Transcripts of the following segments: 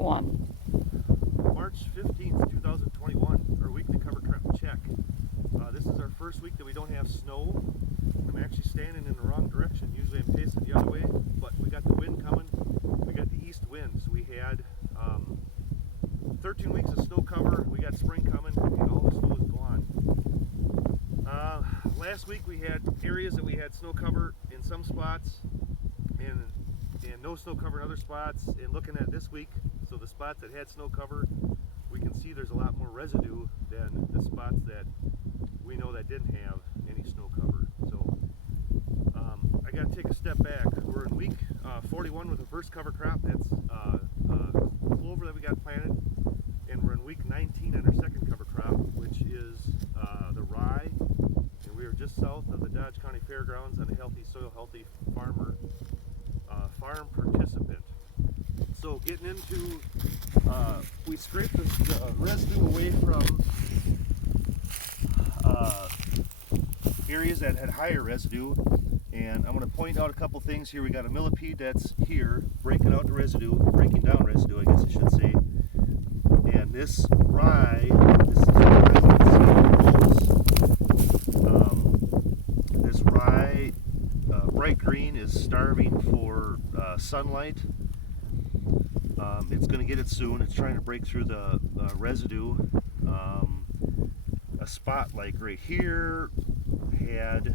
1. March 15th, 2021, our weekly cover crop check. This is our first week that we don't have snow. I'm actually standing in the wrong direction. Usually I'm facing the other way, but we got the wind coming. We got the east wind, so we had 13 weeks of snow cover. We got spring coming, and all the snow is gone. Last week we had areas that we had snow cover in some spots, and no snow cover in other spots. And looking at this week, so the spots that had snow cover, we can see there's a lot more residue than the spots that we know that didn't have any snow cover. So I got to take a step back. We're in week 41 with the first cover crop. That's clover that we got planted, and we're in week 19 on our second cover crop, which is the rye. And we are just south of the Dodge County Fairgrounds on a Healthy Soil, Healthy Farmer farm participant. So getting into, we scraped the residue away from areas that had higher residue, and I'm going to point out a couple things here. We got a millipede that's here breaking out the residue, breaking down residue, I guess I should say. And this rye, this rye, bright green, is starving for sunlight. It's going to get it soon. It's trying to break through the residue. A spot like right here had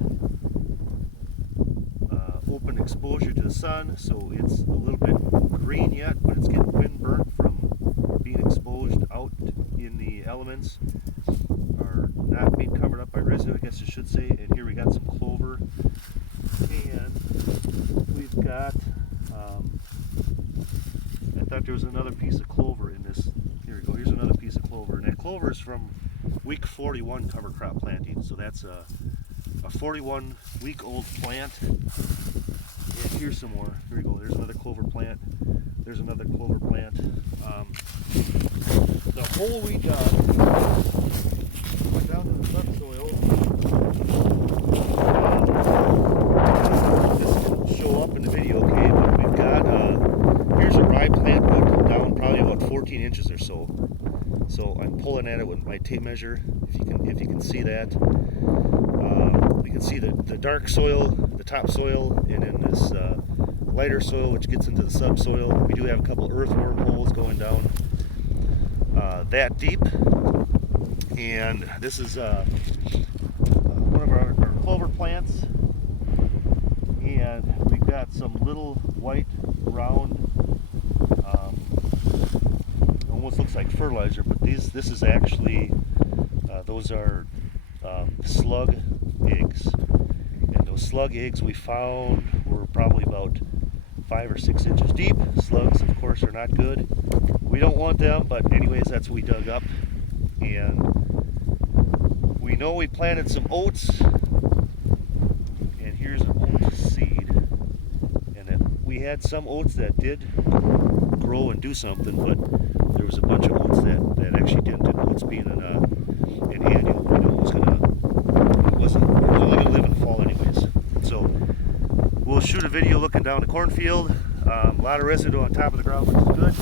open exposure to the sun, so it's a little bit green yet, but it's getting wind burnt from being exposed out in the elements, or not being covered up by residue, I guess I should say. And here we got some clover, and we've got I thought there was another piece of clover in this. Here we go. Here's another piece of clover, and that clover is from week 41 cover crop planting. So that's a 41 week old plant. And here's some more. Here we go. There's another clover plant. There's another clover plant. The hole we dug went down to the subsoil. This didn't show up in the video, okay, but we've got here's a rye plant put down probably about 14 inches or so. So I'm pulling at it with my tape measure. If you can see that, you can see the dark soil, the topsoil, and then this lighter soil which gets into the subsoil. We do have a couple earthworm holes going down that deep, and this is one of our clover plants, and we've got some little white round, almost looks like fertilizer, but this is actually those are slug eggs, and those slug eggs we found were probably about 5 or 6 inches deep. Slugs, of course, are not good. We don't want them, but anyways, that's what we dug up. And we know we planted some oats, and here's an oat seed. And then we had some oats that did grow and do something, but there was a bunch of oats that actually didn't. And oats being an annual, we know it was only going to live in the fall anyways. So we'll shoot a video looking down the cornfield. A lot of residue on top of the ground, which is good.